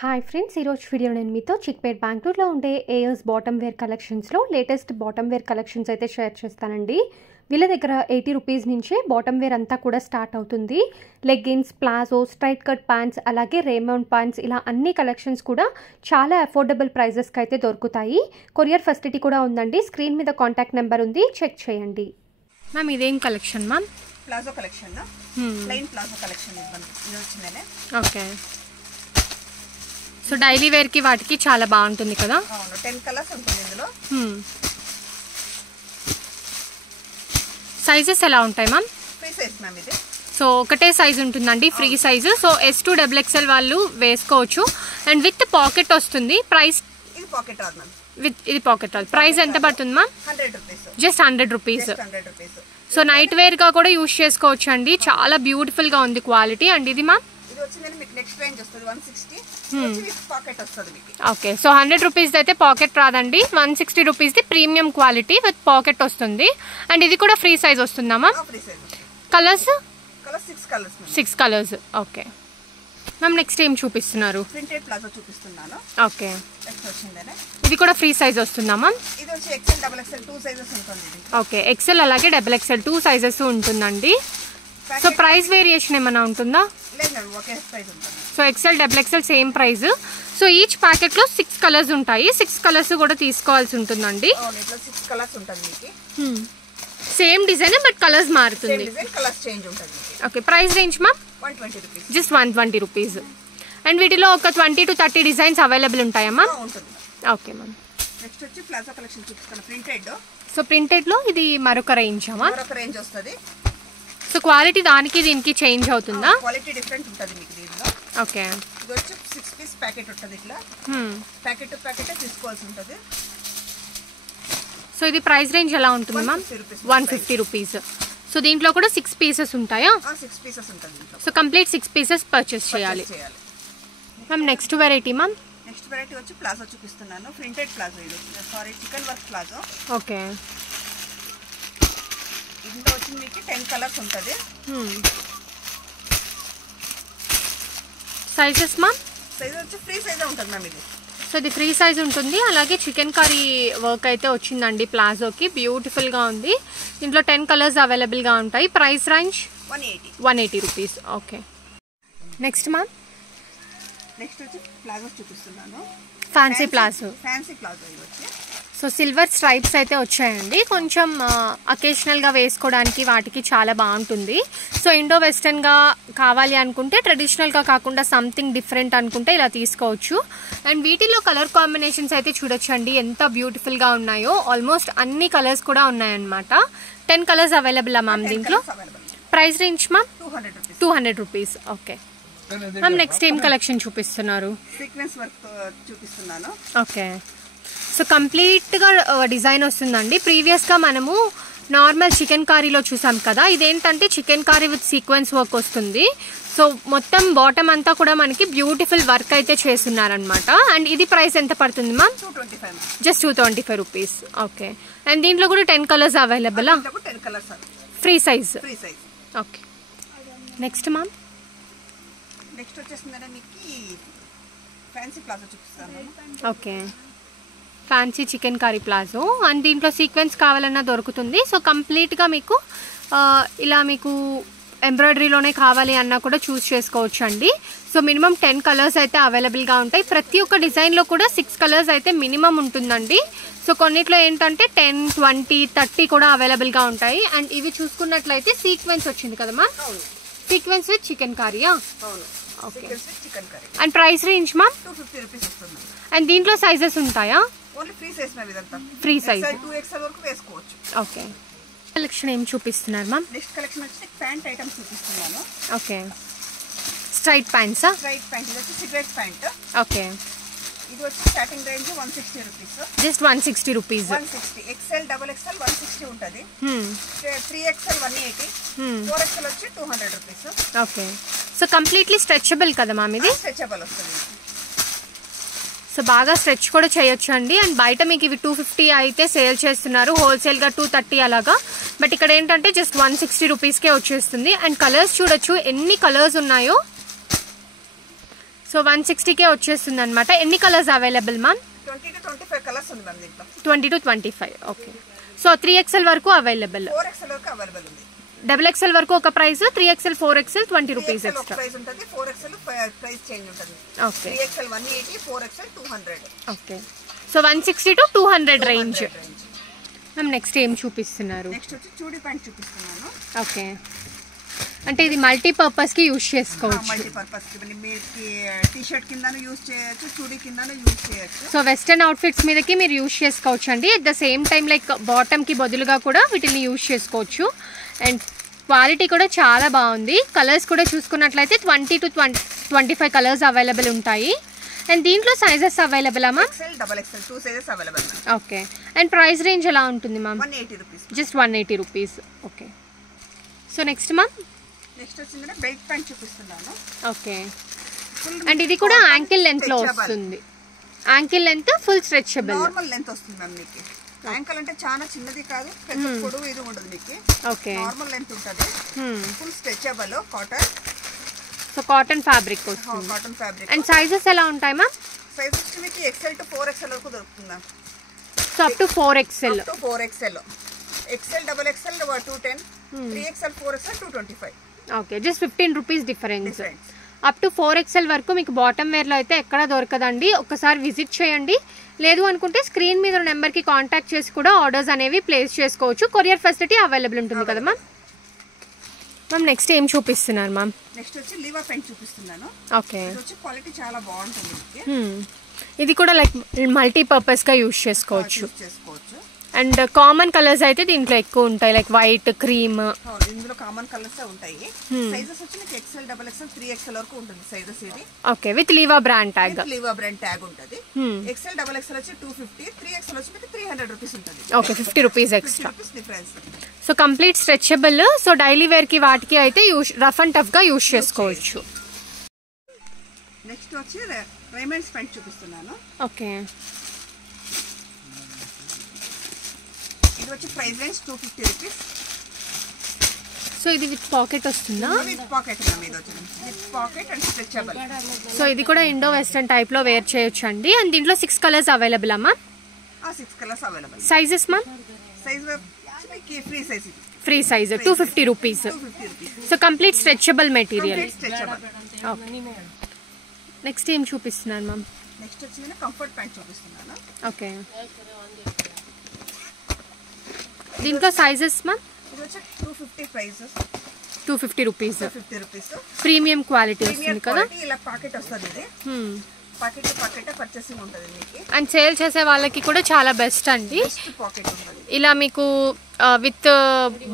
Hi friends, ఈరోజు video నేను మీతో చిక్పేట్ బెంగళూరులో ఉండే ఏయర్స్ బాటమ్ వేర్ కలెక్షన్స్లో లేటెస్ట్ బాటమ్ వేర్ కలెక్షన్స్ అయితే షేర్ చేస్తానండి. వీళ్ళ దగ్గర 80 రూపీస్ నుంచే బాటమ్ వేర్ అంతా కూడా స్టార్ట్ అవుతుంది. Leggings, palazzo, straight cut pants, అలాగే రేమౌండ్ ప్యాంట్స్, ఇలా అన్ని కలెక్షన్స్ కూడా చాలా అఫోర్డబుల్ ప్రైజెస్కి అయితే దొరుకుతాయి. కొరియర్ ఫెసిలిటీ కూడా ఉందండి. స్క్రీన్ మీద కాంటాక్ట్ నెంబర్ ఉంది, చెక్ చేయండి. మ్యామ్ ఇదేం collection ma'am? Palazzo collection, plain palazzo collection ఇది వచ్చిందనే. ఓకే, సో డైలీ వేర్కి వాటికి చాలా బాగుంటుంది కదా. అవును, 10 కలర్స్ ఉంటుంది ఇందులో. సైజెస్ ఎలా ఉంటాయి మ్యామ్? ఫ్రీ సైజ్ మ్యామ్ ఇది. సో ఒకటే సైజ్ ఉంటుందండి, free size. So S2 XXL వాళ్ళు వేసుకోవచ్చు. అండ్ విత్ పాకెట్ వస్తుంది. ప్రైస్ ఇది పాకెట్ రాదు మ్యామ్. ఇది పాకెట్ రాదు. ప్రైస్ ఎంత పడుతుంది ma'am? 100 rupees. Just 100 rupees. 100 rupees. So night వేర్గా కూడా యూజ్ చేసుకోవచ్చు అండి. చాలా బ్యూటిఫుల్గా ఉంది క్వాలిటీ. అండ్ ఇది మ్యామ్ ఇది వచ్చిందని మీకు నెక్స్ట్ రేంజ్ వస్తుంది 160. పాకెట్ వస్తుంది మీకు. ఓకే, సో 100 రూపీస్ అయితే పాకెట్ రాదండి. 160 రూపీస్ది ప్రీమియం క్వాలిటీ విత్ పాకెట్ వస్తుంది. అండ్ ఇది కూడా ఫ్రీ సైజ్ వస్తుందా ma'am? Free size. Colours 6 colours. Okay ma'am, next ఏం చూపిస్తున్నారు? ప్రింటెడ్ ప్లాజో చూపిస్తున్నాను. ఓకే, నెక్స్ట్ వచ్చిందనే. ఇది కూడా ఫ్రీ సైజ్ వస్తుందా మ్యామ్? ఇది వచ్చి XL, XXL 2 సైజెస్ ఉంటుంది ఇది. ఓకే, XL అలాగే XXL 2 సైజెస్ ఉంటుందండి. సో ప్రైస్ వేరియేషన్ ఏమైనా ఉంటుందా? లేదు మ్యామ్, ఒకే ప్రైస్ ఉంటుంది. So XL XXL same price. So each ప్యాకెట్లో 6 కలర్స్ ఉంటాయి. 6 కలర్స్ కూడా తీసుకోవాల్సి ఉంటుందండి. అవును, ఇట్లా 6 కలర్స్ ఉంటుంది మీకు. సేమ్ డిజైన్ బట్ కలర్స్ మారుతుంది. డిజైన్ కలర్స్ చేంజ్ ఉంటుంది మీకు. Okay, price range ma'am? 120 rupees. Just 120 rupees. And వీటిలో ఒక 20 to 30 డిజైన్స్ అవైలబుల్ ఉంటాయా మ్యామ్? ఉంటుంది. Okay ma'am. నెక్స్ట్ వచ్చి ప్లాజో కలెక్షన్ చూపిస్తాను, ప్రింటెడ్. సో ప్రింటెడ్లో ఇది మరొక రేంజ్ అమ్మా? మరొక రేంజ్ వస్తుంది. సో క్వాలిటీ దానికి దీనికి చేంజ్ అవుతుందా? క్వాలిటీ డిఫరెంట్ ఉంటుంది మీకు దీనిలో. ఓకే, ఇది వచ్చి 6 పీస్ ప్యాకెట్ ఉంటుంది. ఇట్లా ప్యాకెట్ టు ప్యాకెట్ తీసుకోవాల్సి ఉంటుంది. సో ఇది ప్రైస్ రేంజ్ ఎలా ఉంటుంది మ్యామ్? 150 రూపీస్. సో దీంట్లో కూడా 6 పీసెస్ ఉంటాయా? 6 పీసెస్ ఉంటుంది. సో కంప్లీట్ 6 పీసెస్ పర్చేస్ చేయాలి ma'am. Next variety ma'am? Next variety వచ్చి ప్లాజో చూపిస్తున్నాను, ప్రింటెడ్ ప్లాజో. ఇది sorry, chicken work palazzo. Okay, ఇందులో వచ్చి మీకు 10 కలర్స్ ఉంటుంది. Sizes ma'am? సైజ్ వచ్చి ఫ్రీ సైజ్ ఉంటుంది మ్యామ్ ఇది. సో ఇది ఫ్రీ సైజ్ ఉంటుంది. అలాగే చికెన్ కర్రీ వర్క్ అయితే వచ్చిందండి ప్లాజోకి. బ్యూటిఫుల్గా ఉంది. దీంట్లో 10 కలర్స్ అవైలబుల్గా ఉంటాయి. Price range 180 rupees. Okay, next ma'am? Next వచ్చి ప్లాజో చూపిస్తున్నాను, ఫ్యాన్సీ ప్లాజో. ఫ్యాన్సీ ప్లాజో ఇది వచ్చి. సో సిల్వర్ స్ట్రైప్స్ అయితే వచ్చాయండి. కొంచెం అకేషనల్గా వేసుకోవడానికి వాటికి చాలా బాగుంటుంది. సో ఇండో వెస్టర్న్గా కావాలి అనుకుంటే, ట్రెడిషనల్గా కాకుండా సంథింగ్ డిఫరెంట్ అనుకుంటే ఇలా తీసుకోవచ్చు. అండ్ వీటిలో కలర్ కాంబినేషన్స్ అయితే చూడొచ్చండి ఎంత బ్యూటిఫుల్గా ఉన్నాయో. ఆల్మోస్ట్ అన్ని కలర్స్ కూడా ఉన్నాయన్నమాట. 10 కలర్స్ అవైలబుల్ మ్యామ్ దీంట్లో. Price range ma'am? 200 rupees. Okay ma'am, next ఏం కలెక్షన్ చూపిస్తున్నారు? సీక్వెన్స్ వర్క్ చూపిస్తున్నాను. ఓకే, సో కంప్లీట్గా డిజైన్ వస్తుందండి. ప్రీవియస్గా మనము నార్మల్ చికెన్ కర్రీలో చూసాం కదా. ఇదేంటంటే chicken curry with sequence work వస్తుంది. సో మొత్తం బాటమ్ అంతా కూడా మనకి బ్యూటిఫుల్ వర్క్ అయితే చేస్తున్నారనమాట. అండ్ ఇది ప్రైస్ ఎంత పడుతుంది ma'am? 225. Just 225 rupees. Okay, and దీంట్లో కూడా 10 colours available. Free size. Okay, next ma'am? Next వచ్చేసిందంటే మీకు ఫ్యాన్సీ ప్లాజో చూపిస్తాను. Okay, fancy chikankari palazzo. And దీంట్లో సీక్వెన్స్ కావాలన్నా దొరుకుతుంది. సో కంప్లీట్గా మీకు ఇలా మీకు ఎంబ్రాయిడరీలోనే కావాలి అన్నా కూడా చూస్ చేసుకోవచ్చు అండి. సో మినిమం 10 కలర్స్ అయితే అవైలబుల్గా ఉంటాయి. ప్రతి ఒక్క డిజైన్లో కూడా 6 కలర్స్ అయితే మినిమం ఉంటుందండి. సో కొన్నిట్లో ఏంటంటే 10, 20, 30 కూడా అవైలబుల్గా ఉంటాయి. అండ్ ఇవి చూసుకున్నట్లయితే సీక్వెన్స్ వచ్చింది కదా మ్యామ్? సీక్వెన్స్ విత్ చికెన్ కర్రీయా? Okay, and price range ma'am? 250 rupees వస్తుంది. అండ్ దీంట్లో సైజెస్ ఉంటాయా? ఓన్లీ ఫ్రీ సైజ్ మ్యామ్ ఇదంతా. Free size. 2XL వరకు వేసుకోవచ్చు. ఓకే, కలెక్షన్ ఏం చూపిస్తున్నారు మ్యామ్? నెక్స్ట్ కలెక్షన్ వచ్చి ప్యాంట్ ఐటమ్స్ చూపిస్తున్నాను. ఓకే, స్ట్రైట్ ప్యాంట్సా? Straight pant. ఇది వచ్చి సిగరెట్ ప్యాంట్. ఓకే, ఇది వచ్చి starting range 160 rupees. Just 160 rupees. 160. XL, XXL 160 ఉంటుంది. 3XL 180. 4XL వచ్చి 200 rupees. Okay, so completely stretchable కదా మ్యామ్ ఇది? స్ట్రెచబుల్ వస్తుంది. సో బాగా స్ట్రెచ్ కూడా చేయొచ్చు అండి. అండ్ బయట మీకు ఇవి 250 అయితే సేల్ చేస్తున్నారు, హోల్సేల్గా 230 అలాగా. బట్ ఇక్కడ ఏంటంటే జస్ట్ 160 రూపీస్కే వచ్చేస్తుంది. అండ్ కలర్స్ చూడొచ్చు ఎన్ని కలర్స్ ఉన్నాయో. సో 160కే వచ్చేస్తుంది అనమాట. ఎన్ని colours available ma'am? 20 to 25 colours ఉంది మ్యామ్ దీంట్లో. 20 to 25. ఓకే. సో 3XL వరకు అవైలబుల్. 4XL వరకు అవైలబుల్ ఉంది. XXL వరకు ఒక price, 3XL 4XL 20 rupees extra price ఉంటుంది. 4XL ప్రైస్ చేంజ్ ఉంటుంది. Okay. 3XL 180, 4XL 200. Okay. So 160 to 200 range. Ma'am next ఏం చూపిస్తున్నారు? నెక్స్ట్ వచ్చి చూడీ ప్యాంట్ చూపిస్తున్నాను. ఓకే. అంటే ఇది మల్టీపర్పస్ కి యూజ్ చేసుకోవచ్చు. మల్టీపర్పస్ కి మీరు టీ షర్ట్ కిందను యూజ్ చేయొచ్చు, చూడీ కిందను యూజ్ చేయొచ్చు. సో వెస్టర్న్ అవుట్ఫిట్స్ మీదకి మీరు యూజ్ చేసుకోవచ్చు అండి. At the same time like bottom కి బదులుగా కూడా వీటిని యూజ్ చేసుకోవచ్చు. అండ్ క్వాలిటీ కూడా చాలా బాగుంది. కలర్స్ కూడా చూసుకున్నట్లయితే 20 to 25 కలర్స్ అవైలబుల్ ఉంటాయి. అండ్ దీంట్లో సైజెస్ అవైలబుల్ అమ్మా? XL, XXL 2 sizes available. Okay. And price range ఎలా ఉంటుంది ma'am? 180 rupees. Just 180 rupees. Okay. So next ma'am? Next వచ్చిందంటే బెల్ట్ ప్యాంట్ చూపిస్తున్నాను. ఓకే. అండ్ ఇది కూడా యాంకిల్ లెంత్ లో వస్తుంది. Ankle length full stretchable. Normal length వస్తుంది మ్యామ్ మీకు. యాంకిల్ అంటే చాలా చిన్నది కాదు, పెద్ద పొడవు ఇది ఉండదు మీకు. ఓకే. నార్మల్ లెంత్ ఉంటుంది. Full stretchable cotton. So cotton fabric వస్తుంది. Cotton fabric. అండ్ సైజెస్ ఎలా ఉంటాయి మ్యామ్? సైజ్ వచ్చి మీకు XL to 4XL వరకు దొరుకుతుంది ma'am. So up to 4XL. Up to 4XL. XL, XXL 210, 3XL, 4XL 225. Okay. Just 15 rupees difference. Up to 4XL వరకు మీకు bottom వేర్లో అయితే ఎక్కడ దొరకదండి. ఒకసారి విజిట్ చేయండి. లేదు అనుకుంటే స్క్రీన్ మీద నెంబర్కి కాంటాక్ట్ చేసి కూడా ఆర్డర్స్ అనేవి ప్లేస్ చేసుకోవచ్చు. కొరియర్ ఫెసిలిటీ అవైలబుల్ ఉంటుంది కదా మ్యామ్? మ్యామ్ నెక్స్ట్ ఏం చూపిస్తున్నారు మ్యామ్? నెక్స్ట్ వచ్చి లివా పెయింట్ చూపిస్తున్నాను. ఓకే. ఇది వచ్చి క్వాలిటీ చాలా బాగుంటుంది. ఇది కూడా లైక్ మల్టీపర్పస్గా యూజ్ చేసుకోవచ్చు. చేసుకోవచ్చు. అండ్ కామన్ కలర్స్ అయితే దీంట్లో ఎక్కువ ఉంటాయి, లైక్ వైట్, క్రీమ్. ఇందులో కామన్ కలర్స్ ఉంటాయి. సైజెస్ వచ్చి మీకు XL, XXL 3XL వరకు ఉంటుంది సైజెస్ ఇది. Okay. With Liva brand tag. Liva brand tag ఉంటుంది. XL, XXL వచ్చి 250, 3XL వచ్చి మీకు 300 రూపీస్ ఉంటుంది. Okay. 50 rupees extra difference. So complete stretchable. So daily wear కి వాటికి అయితే రఫ్ అండ్ టఫ్ గా యూజ్ చేసుకోవచ్చు. నెక్స్ట్ వచ్చి రైమండ్స్ ప్యాంట్ చూపిస్తున్నాను. ఓకే. ఇది వచ్చి ప్రైస్ రేంజ్ 250 రూపీస్. సో ఇది విత్ పాకెట్ వస్తుందా? With pocket with pocket and stretchable. So ఇది కూడా ఇండో వెస్టర్న్ టైప్ లో వేర్ చేయొచ్చు అండి. అండ్ దీంట్లో 6 కలర్స్ అవైలబుల్ అమ్మా? 6 colours available. Sizes ma'am? Size free size. Free size 250 rupees. So complete stretchable material. Next ఏం చూపిస్తున్నారు మ్యామ్? నెక్స్ట్ వచ్చి కంఫర్ట్ ప్యాంట్ చూపిస్తున్నాను. ఓకే. దీంట్లో సైజెస్ మ్యామ్? ఇది వచ్చి 250 price. 250 rupees. 250 rupees. Premium quality వస్తుంది కదా? ఇలా పాకెట్ వస్తుంది. ఇది పాకెట్ పర్చేసింగ్ ఉంటుంది మీకు. అండ్ సేల్ చేసే వాళ్ళకి కూడా చాలా బెస్ట్ అండి. పాకెట్ ఉంటుంది. ఇలా మీకు విత్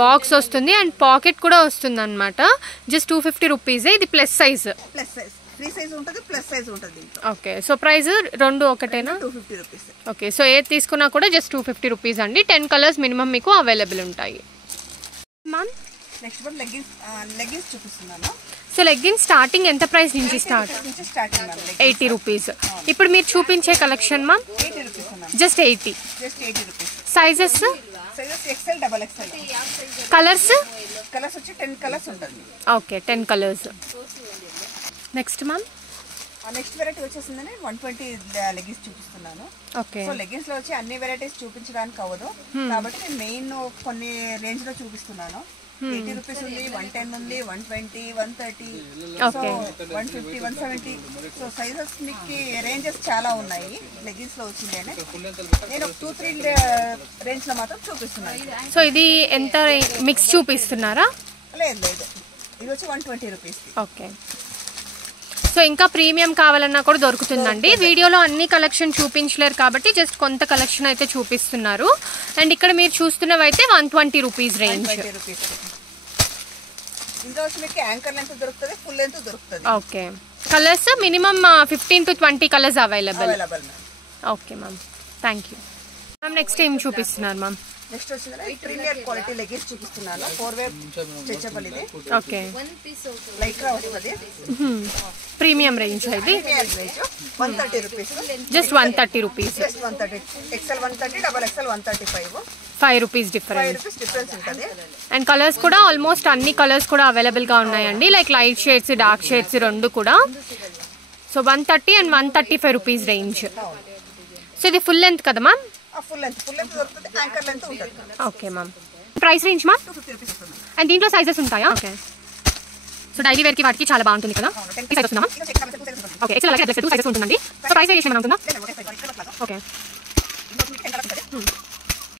బాక్స్ వస్తుంది అండ్ పాకెట్ కూడా వస్తుంది అనమాట. Just 250 rupees. ఇది plus size. Plus size. Free size ఉంటుంది, ప్లస్ సైజ్ ఉంటుంది. ఓకే. సో ప్రైస్ రెండు ఒకటేనా? 250 రూపీస్. ఓకే. సో ఏది తీసుకున్నా కూడా జస్ట్ 250 రూపీస్ అండి. 10 కలర్స్ మినిమం మీకు అవైలబుల్ ఉంటాయి. మ్యామ్ నెక్స్ట్ వన్ లెగ్గిన్స్ చూపిస్తున్నాను. సో లెగ్గిన్స్ స్టార్టింగ్ ఎంత ప్రైస్ నుంచి స్టార్ట్? 80 రూపీస్. ఇప్పుడు మీరు చూపించే collection ma'am? 80 rupees. Just 80. Just 80 rupees. Sizes? Sizes XL, XXL. Colours? Colours వచ్చి 10 కలర్స్ ఉంటుంది. Okay. 10 colours. Next ma'am? Next variety వచ్చేసిందని 120 లెగ్గిన్స్ చూపిస్తున్నాను. ఓకే. సో లెగ్గిన్స్ లో వచ్చి అన్ని వెరైటీస్ చూపించడానికి అవ్వదు కాబట్టి నేను మెయిన్ కొన్ని రేంజ్ లో చూపిస్తున్నాను. 80 రూపీస్ ఉంది, 110 ఉంది, 120, 130, 150, 170. సో సైజెస్ మీకు రేంజెస్ చాలా ఉన్నాయి లెగ్గిన్స్ లో వచ్చింది. నేను 2-3 రేంజ్ లో మాత్రం చూపిస్తున్నాను. సో ఇది ఎంత మిక్స్ చూపిస్తున్నారా? లేదు, ఇది వచ్చి 120 రూపీస్. ఓకే. సో ఇంకా ప్రీమియం కావాలన్నా కూడా దొరుకుతుందండి. వీడియోలో అన్ని కలెక్షన్ చూపించలేరు కాబట్టి జస్ట్ కొంత కలెక్షన్ అయితే చూపిస్తున్నారు. అండ్ ఇక్కడ మీరు చూస్తున్నవి అయితే 120 రూపీస్ రేంజ్. ఇందులో వచ్చి మీకు యాంకర్ లెంత్ దొరుకుతుంది, ఫుల్ లెంత్ దొరుకుతుంది. Okay. Colours minimum 15 to 20 colours available. Okay ma'am, thank you ma'am. Next ఏం చూపిస్తున్నారు మ్యామ్? నెక్స్ట్ వచ్చి ప్రీమియర్ క్వాలిటీ లెగ్గిన్స్ చూపిస్తున్నాను. 4-way stretchable. ఇది ఓకే. లైట్ గా వస్తుంది. ప్రీమియం రేంజ్ ఇది. 130 rupees. Just 130 rupees. Just 130. XL 130, XXL 135. 5 rupees difference. ఉంటుంది. And colours కూడా ఆల్మోస్ట్ అన్ని కలర్స్ కూడా అవైలబుల్ గా ఉన్నాయండి. Like light shades, dark shades రెండు కూడా. So 130 and 135 rupees range. So ఇది ఫుల్ లెంత్ కదా మ్యామ్? ఫుల్ లెంత్ దొరుకుతుంది, యాంకర్ లెంత్ ఉంటుంది. Okay ma'am. Price range ma'am? 250 rupees వస్తుంది. అండ్ దీంట్లో సైజెస్ ఉంటాయా? ఓకే. సో డైలీ వేర్కి వాటికి చాలా బాగుంటుంది కదా. ఈ సైజ్ వస్తుందా? ఓకే, ఎక్సెల్ అలాగే 2 సైజెస్ ఉంటుందండి. సో ప్రైస్ వేరియేషన్ ఏమైనా ఉంటుందా? ఓకే.